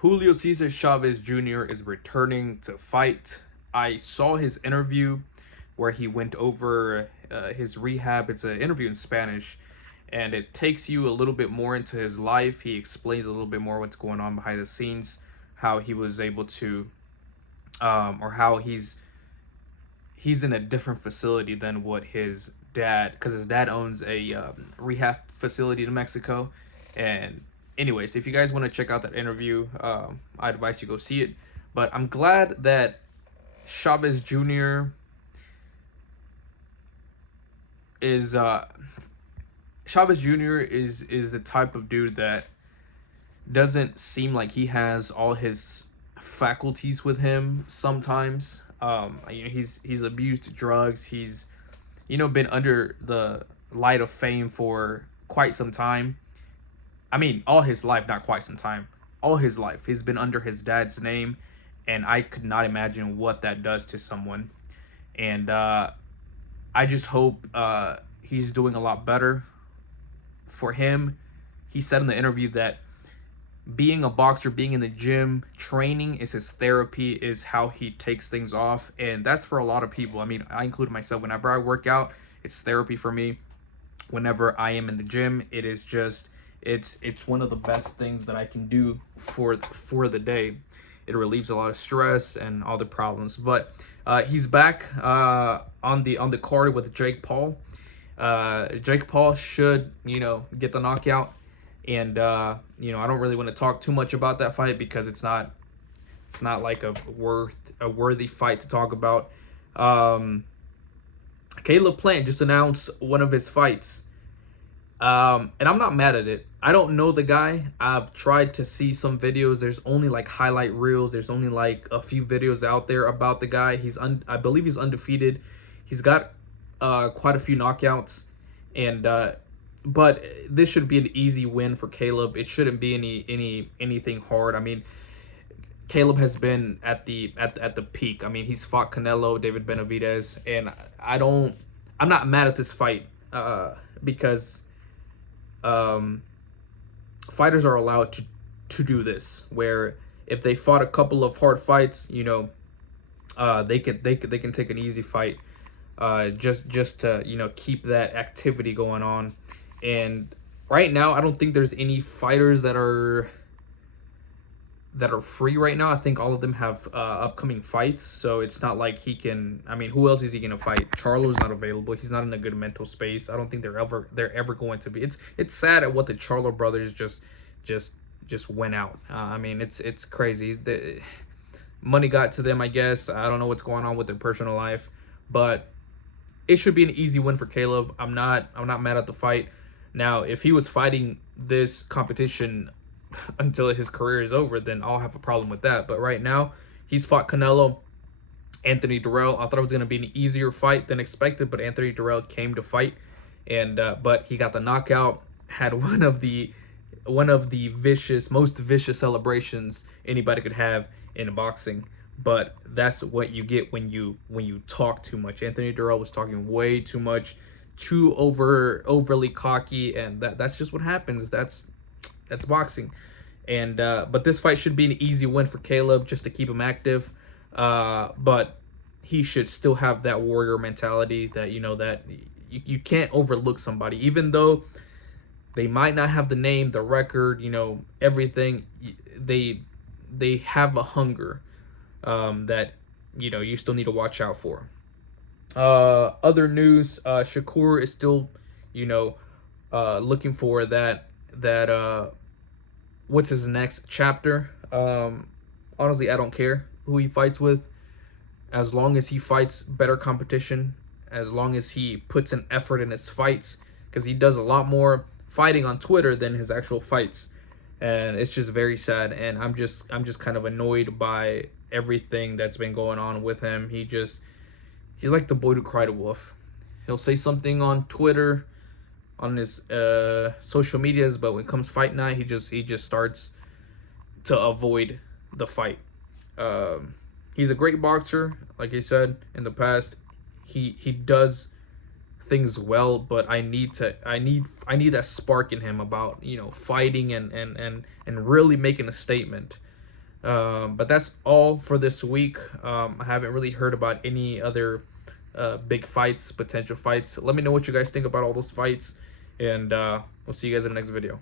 Julio Cesar Chavez Jr. is returning to fight. I saw his interview where he went over his rehab. It's an interview in Spanish, and it takes you a little bit more into his life. He explains a little bit more what's going on behind the scenes, how he was able to, or how he's in a different facility than what his dad, because his dad owns a rehab facility in Mexico. And anyways, if you guys want to check out that interview, I advise you go see it. But I'm glad that Chavez Jr. is Chavez Jr. is the type of dude that doesn't seem like he has all his faculties with him sometimes. He's abused drugs. He's been under the light of fame for quite some time. I mean, all his life, not quite some time. All his life, he's been under his dad's name, and I could not imagine what that does to someone. And I just hope he's doing a lot better. For him, he said in the interview that being a boxer, being in the gym, training is his therapy, is how he takes things off. And that's for a lot of people. I mean, I include myself. Whenever I work out, it's therapy for me. Whenever I am in the gym, it is just it's one of the best things that I can do for the day. It relieves a lot of stress and all the problems. But he's back on the card with Jake Paul. Jake Paul should get the knockout. And I don't really want to talk too much about that fight because it's not like a worthy fight to talk about. Caleb Plant just announced one of his fights, and I'm not mad at it. I don't know the guy. I've tried to see some videos. There's only like highlight reels. There's only like a few videos out there about the guy. I believe he's undefeated. He's got quite a few knockouts, and but this should be an easy win for Caleb. It shouldn't be anything hard. I mean, Caleb has been at the peak. I mean, he's fought Canelo, David Benavidez, and I'm not mad at this fight because fighters are allowed to do this. Where if they fought a couple of hard fights, they can take an easy fight, just to keep that activity going on. And right now, I don't think there's any fighters that are free right now. I think all of them have upcoming fights, so it's not like he can. I mean, who else is he gonna fight? Charlo's not available. He's not in a good mental space. I don't think they're ever going to be. It's sad at what the Charlo brothers just went out. I mean, it's crazy. The money got to them, I guess. I don't know what's going on with their personal life, but it should be an easy win for Caleb. I'm not mad at the fight. Now, if he was fighting this competition until his career is over, then I'll have a problem with that. But right now, he's fought Canelo, Anthony Durrell. I thought it was going to be an easier fight than expected, but Anthony Durrell came to fight, and but he got the knockout. Had one of the most vicious celebrations anybody could have in boxing. But that's what you get when you talk too much. Anthony Durrell was talking way too much, too overly cocky, and that's just what happens. That's boxing. And but this fight should be an easy win for Caleb, just to keep him active. But he should still have that warrior mentality that that you can't overlook somebody, even though they might not have the name, the record, everything. They have a hunger that you still need to watch out for. Other news, Shakur is still looking for that what's his next chapter. Honestly, I don't care who he fights with, as long as he fights better competition, as long as he puts an effort in his fights, because he does a lot more fighting on Twitter than his actual fights, and it's just very sad. And I'm just kind of annoyed by everything that's been going on with him. He's like the boy who cried wolf. He'll say something on Twitter, on his social medias, but when it comes fight night, he just starts to avoid the fight. He's a great boxer, like I said in the past. He does things well, but I need that spark in him about fighting and really making a statement. But that's all for this week. I haven't really heard about any other big fights, potential fights. Let me know what you guys think about all those fights, and we'll see you guys in the next video.